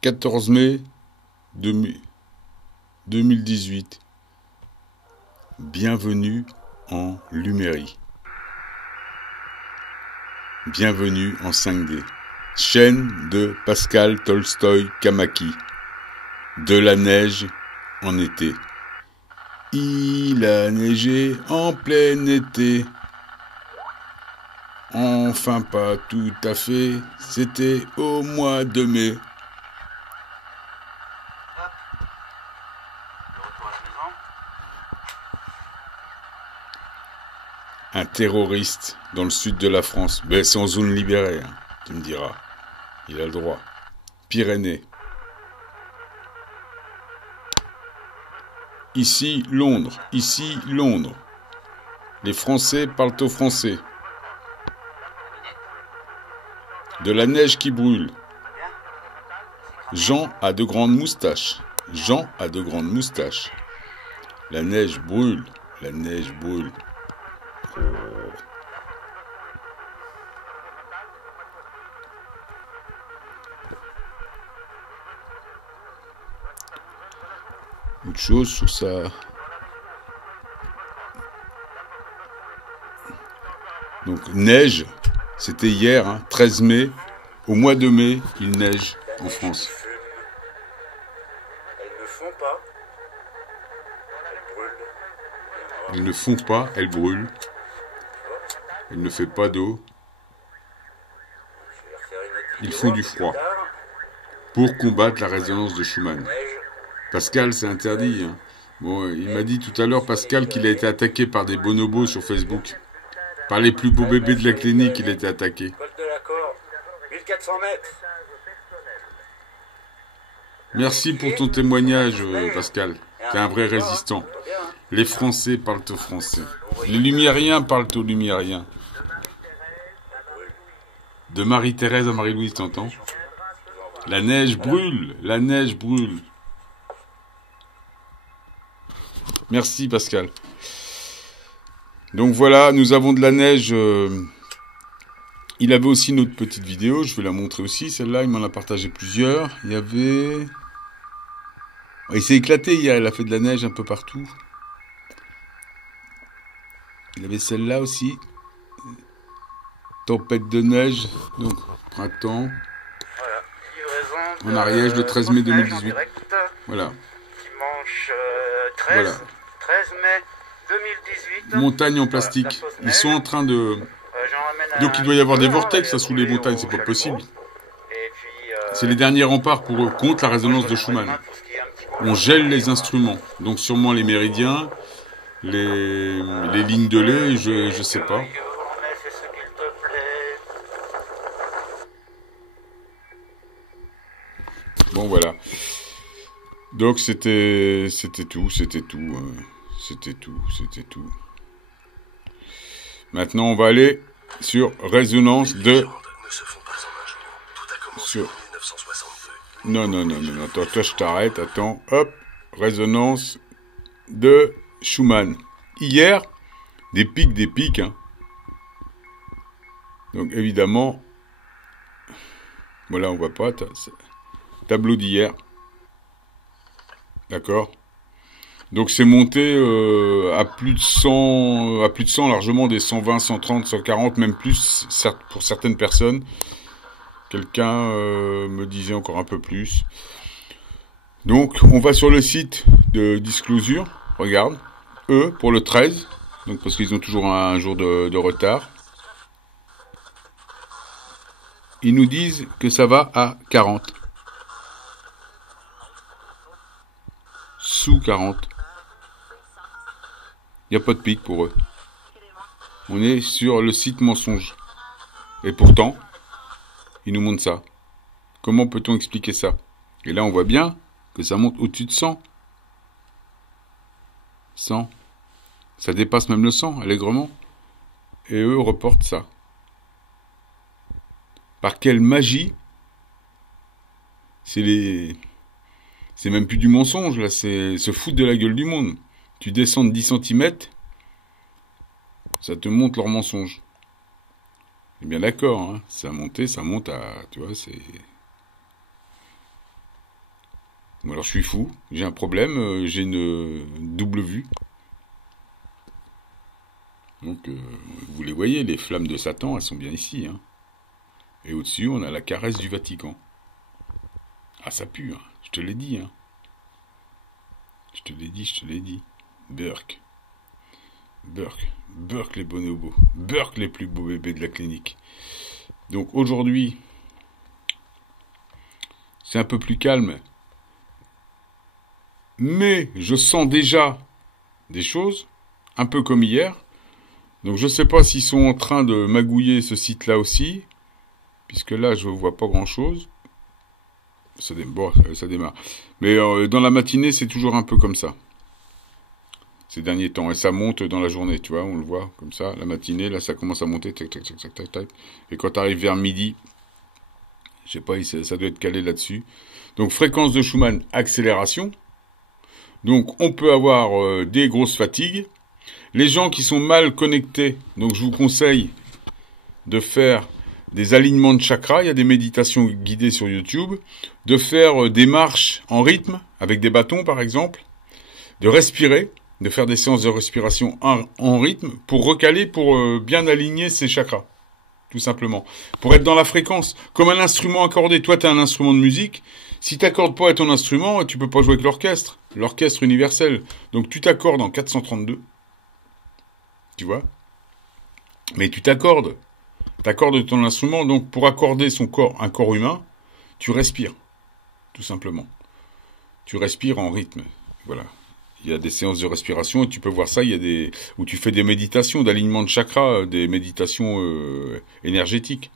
14 mai 2018. Bienvenue en Lumérie. Bienvenue en 5D. Chaîne de Pascal Tolstoï-Kamaki. De la neige en été. Il a neigé en plein été. Enfin pas tout à fait, c'était au mois de mai. Un terroriste dans le sud de la France. Ben, c'est en zone libérée, hein, tu me diras. Il a le droit. Pyrénées. Ici, Londres. Ici, Londres. Les Français parlent au français. De la neige qui brûle. Jean a de grandes moustaches. Jean a de grandes moustaches. La neige brûle. La neige brûle. Oh. Autre chose sur ça. Donc neige, c'était hier, hein, 13 mai. Au mois de mai, il neige en France. Elles ne font pas. Elles brûlent. Elles ne font pas, elles brûlent. Elle ne fait pas d'eau. Ils font du froid. Pour combattre la résonance de Schumann. Pascal, c'est interdit. Hein. Bon, il m'a dit tout à l'heure, Pascal, qu'il a été attaqué par des bonobos sur Facebook. Par les plus beaux bébés de la clinique, il a été attaqué. Col de la Corde, 1400 mètres. Merci pour ton témoignage, Pascal. T'es un vrai résistant. Les Français parlent au français. Les Lumiériens parlent aux Lumiériens. De Marie-Thérèse à Marie-Louise, t'entends? La neige brûle, la neige brûle. Merci, Pascal. Donc voilà, nous avons de la neige. Il avait aussi une autre petite vidéo, je vais la montrer aussi. Celle-là, il m'en a partagé plusieurs. Il y avait... Il s'est éclaté hier, il a fait de la neige un peu partout. Il avait celle-là aussi. Tempête de neige, donc printemps. Voilà, livraison en Ariège le 13 mai 2018. Voilà. Dimanche 13, Voilà. 13 mai 2018. Montagne en plastique. Voilà, Ils sont en train de... Donc il doit y avoir des vortex là, sous les montagnes, c'est pas possible. C'est les derniers remparts pour eux, contre la résonance de Schumann. On gèle les instruments, donc sûrement les méridiens, les lignes de lait, je sais pas. Bon voilà. Donc c'était tout. Maintenant on va aller sur résonance de... Sur... Non, attends, toi je t'arrête, attends, hop, résonance de Schumann. Hier, des pics, hein. Donc évidemment, voilà, on voit pas, tableau d'hier. D'accord. Donc c'est monté à plus de 100, largement des 120, 130, 140, même plus pour certaines personnes. Quelqu'un me disait encore un peu plus. Donc on va sur le site de Disclosure. Regarde, eux pour le 13, donc parce qu'ils ont toujours un jour de retard. Ils nous disent que ça va à 40. Sous 40. Il n'y a pas de pic pour eux. On est sur le site mensonge. Et pourtant, ils nous montrent ça. Comment peut-on expliquer ça? Et là, on voit bien que ça monte au-dessus de 100. 100. Ça dépasse même le 100, allègrement. Et eux reportent ça. Par quelle magie? C'est même plus du mensonge, là. C'est se foutre de la gueule du monde. Tu descends de 10 cm, ça te montre leur mensonge. Eh bien d'accord, hein. Ça monte à... Tu vois, c'est... Alors je suis fou, j'ai un problème, j'ai une double vue. Donc vous les voyez, les flammes de Satan, elles sont bien ici. Hein. Et au-dessus, on a la caresse du Vatican. Ah, ça pue, hein. Je te l'ai dit. Hein. Je te l'ai dit, je te l'ai dit. Burke. Burke les bonobos. Burke les plus beaux bébés de la clinique. Donc aujourd'hui, c'est un peu plus calme. Mais je sens déjà des choses, un peu comme hier. Donc je ne sais pas s'ils sont en train de magouiller ce site-là aussi, puisque là je ne vois pas grand-chose. Bon, ça démarre. Mais dans la matinée, c'est toujours un peu comme ça. Ces derniers temps. Et ça monte dans la journée, tu vois, on le voit comme ça. La matinée, là, ça commence à monter, tac, tac, tac, tac, tac, tac. Et quand tu arrives vers midi, je sais pas, ça doit être calé là-dessus. Donc fréquence de Schumann, accélération. Donc on peut avoir des grosses fatigues. Les gens qui sont mal connectés, donc je vous conseille de faire des alignements de chakras, il y a des méditations guidées sur YouTube, de faire des marches en rythme, avec des bâtons par exemple, de respirer, de faire des séances de respiration en rythme, pour recaler, pour bien aligner ses chakras, tout simplement. Pour être dans la fréquence, comme un instrument accordé. Toi, tu as un instrument de musique, si tu n'accordes pas à ton instrument, tu peux pas jouer avec l'orchestre universel. Donc tu t'accordes en 432, tu vois, mais tu t'accordes ton instrument, donc pour accorder un corps humain, tu respires, tout simplement. Tu respires en rythme, voilà. Il y a des séances de respiration, et tu peux voir ça, où tu fais des méditations, d'alignement de chakras, des méditations énergétiques.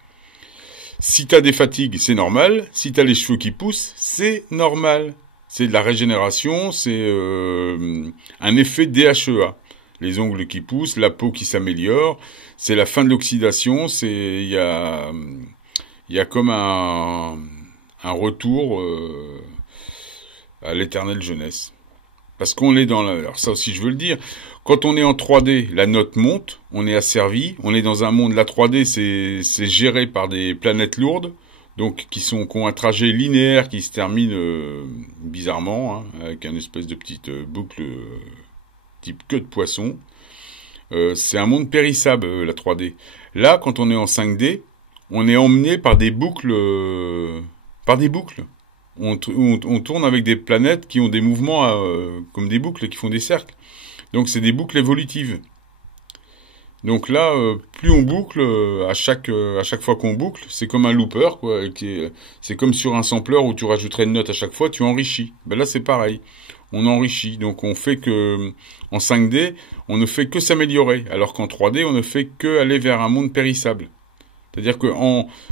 Si tu as des fatigues, c'est normal. Si tu as les cheveux qui poussent, c'est normal. C'est de la régénération, c'est un effet DHEA. Les ongles qui poussent, la peau qui s'améliore, c'est la fin de l'oxydation, il y a comme un retour à l'éternelle jeunesse. Parce qu'on est alors ça aussi je veux le dire, quand on est en 3D, la note monte, on est asservi, on est dans un monde, la 3D c'est géré par des planètes lourdes, donc qui ont un trajet linéaire qui se termine bizarrement, hein, avec une espèce de petite boucle type queue de poisson. C'est un monde périssable, la 3D. Là, quand on est en 5D, on est emmené par des boucles. On tourne avec des planètes qui ont des mouvements comme des boucles, qui font des cercles. Donc c'est des boucles évolutives. Donc là, plus on boucle, à chaque fois qu'on boucle, c'est comme un looper, quoi. C'est comme sur un sampler où tu rajouterais une note à chaque fois, tu enrichis. Ben là, c'est pareil. On enrichit. Donc on fait que, en 5D, on ne fait que s'améliorer. Alors qu'en 3D, on ne fait que aller vers un monde périssable. C'est-à-dire que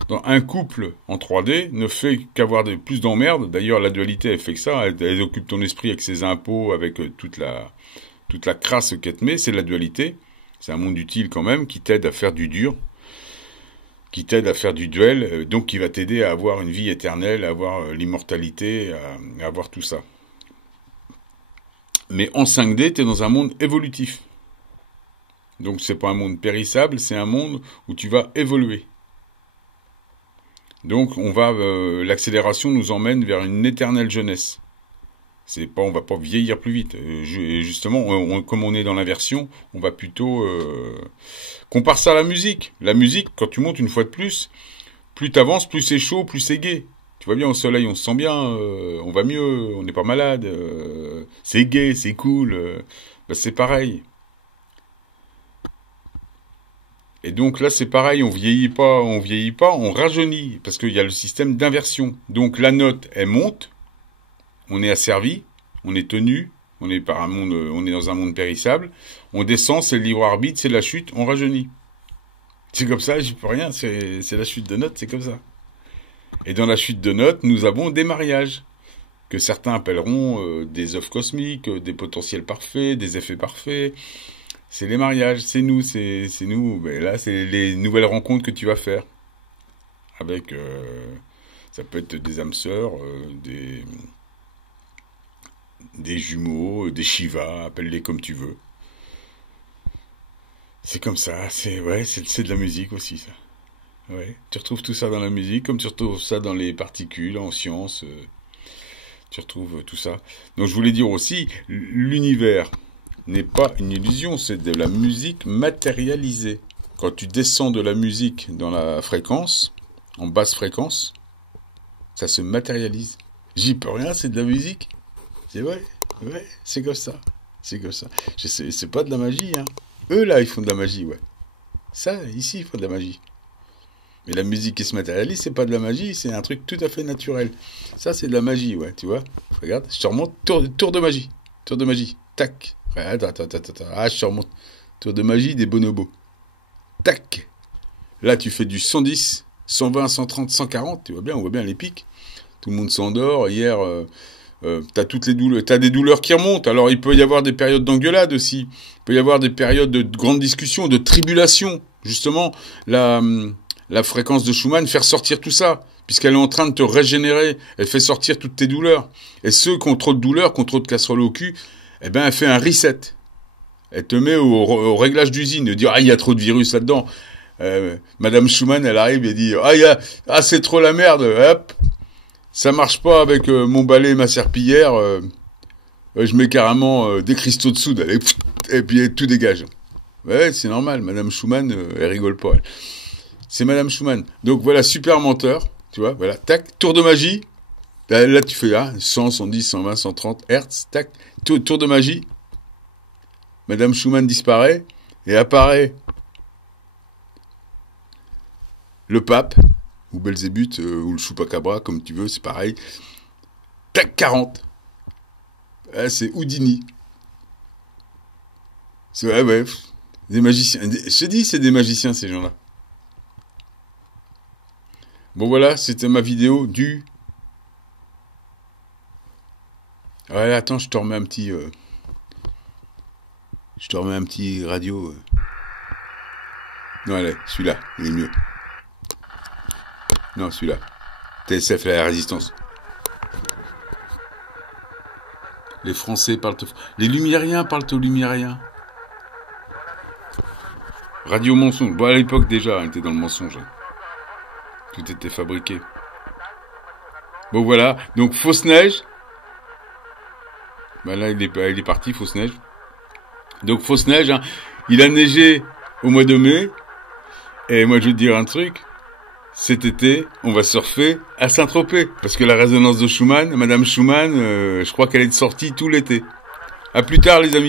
dans un couple en 3D ne fait qu'avoir plus d'emmerdes. D'ailleurs, la dualité, elle fait que ça. Elle occupe ton esprit avec ses impôts, avec toute la crasse qu'elle te met. C'est la dualité. C'est un monde utile quand même, qui t'aide à faire du dur, qui t'aide à faire du duel, donc qui va t'aider à avoir une vie éternelle, à avoir l'immortalité, à avoir tout ça. Mais en 5D, t'es dans un monde évolutif. Donc c'est pas un monde périssable, c'est un monde où tu vas évoluer. Donc l'accélération nous emmène vers une éternelle jeunesse. On va pas vieillir plus vite. Justement, comme on est dans l'inversion, on va plutôt compare ça à la musique. La musique, quand tu montes une fois de plus t'avances, plus c'est chaud, plus c'est gai. Tu vois bien au soleil, on se sent bien, on va mieux, on n'est pas malade, c'est gai, c'est cool. C'est pareil. Et donc là, c'est pareil, on vieillit pas, on rajeunit, parce qu'il y a le système d'inversion. Donc la note, elle monte, on est asservi, on est tenu, on est dans un monde périssable, on descend, c'est le libre arbitre, c'est la chute, on rajeunit. C'est comme ça, j'y peux rien, c'est la chute de notes, c'est comme ça. Et dans la chute de notes, nous avons des mariages, que certains appelleront des œuvres cosmiques, des potentiels parfaits, des effets parfaits. C'est les mariages, c'est nous. Mais là, c'est les nouvelles rencontres que tu vas faire. Avec, ça peut être des âmes sœurs, des jumeaux, des Shivas, appelle-les comme tu veux. C'est comme ça, c'est de la musique aussi, ça. Ouais, tu retrouves tout ça dans la musique, comme tu retrouves ça dans les particules, en sciences. Tu retrouves tout ça. Donc je voulais dire aussi, l'univers n'est pas une illusion, c'est de la musique matérialisée. Quand tu descends de la musique dans la fréquence, en basse fréquence, ça se matérialise. J'y peux rien, c'est de la musique. C'est vrai, ouais, c'est comme ça. C'est comme ça. C'est pas de la magie, hein. Eux, là, ils font de la magie, ouais. Ça, ici, ils font de la magie. Mais la musique qui se matérialise, c'est pas de la magie, c'est un truc tout à fait naturel. Ça, c'est de la magie, ouais, tu vois. Regarde, je te remonte, tour de magie. Tour de magie, tac. Attends. Ah, je te remonte. Tour de magie des bonobos. Tac. Là, tu fais du 110, 120, 130, 140, tu vois bien, on voit bien les pics. Tout le monde s'endort. Hier, t'as toutes les douleurs, t'as des douleurs qui remontent. Alors, il peut y avoir des périodes d'engueulade aussi. Il peut y avoir des périodes de grandes discussions, de tribulation. Justement, la fréquence de Schumann, faire sortir tout ça, puisqu'elle est en train de te régénérer. Elle fait sortir toutes tes douleurs. Et ceux qui ont trop de douleurs, qui ont trop de casseroles au cul, eh ben, elle fait un reset. Elle te met au réglage d'usine, de dire, ah, il y a trop de virus là-dedans. Madame Schumann, elle arrive et dit, c'est trop la merde, hop. Ça marche pas avec mon balai et ma serpillière. Je mets carrément des cristaux de soude, allez, et puis tout dégage. Ouais, c'est normal. Madame Schumann, elle rigole pas. Elle. C'est Madame Schumann. Donc voilà, super menteur. Tu vois, voilà, tac, tour de magie. Là tu fais 100, 110, 120, 130 Hertz, tac, tour de magie. Madame Schumann disparaît et apparaît le pape, ou Belzébuth, ou le Chupacabra, comme tu veux, c'est pareil. Tac, 40. C'est Houdini. C'est ouais, des magiciens. Je te dis, c'est des magiciens, ces gens-là. Bon, voilà, c'était ma vidéo du... Ouais, attends, je te remets un petit... Je te remets un petit radio. Non, allez, celui-là, il est mieux. Non, celui-là. TSF, la résistance. Les Français parlent... Les Lumiériens parlent aux Lumiériens. Radio mensonge. Bon, à l'époque, déjà, on était dans le mensonge. Tout était fabriqué. Bon, voilà. Donc, fausse neige. Ben là, il est parti, fausse neige. Donc, fausse neige, hein. Il a neigé au mois de mai. Et moi, je vais te dire un truc. Cet été, on va surfer à Saint-Tropez. Parce que la résonance de Schumann, Madame Schumann, je crois qu'elle est sortie tout l'été. À plus tard, les amis.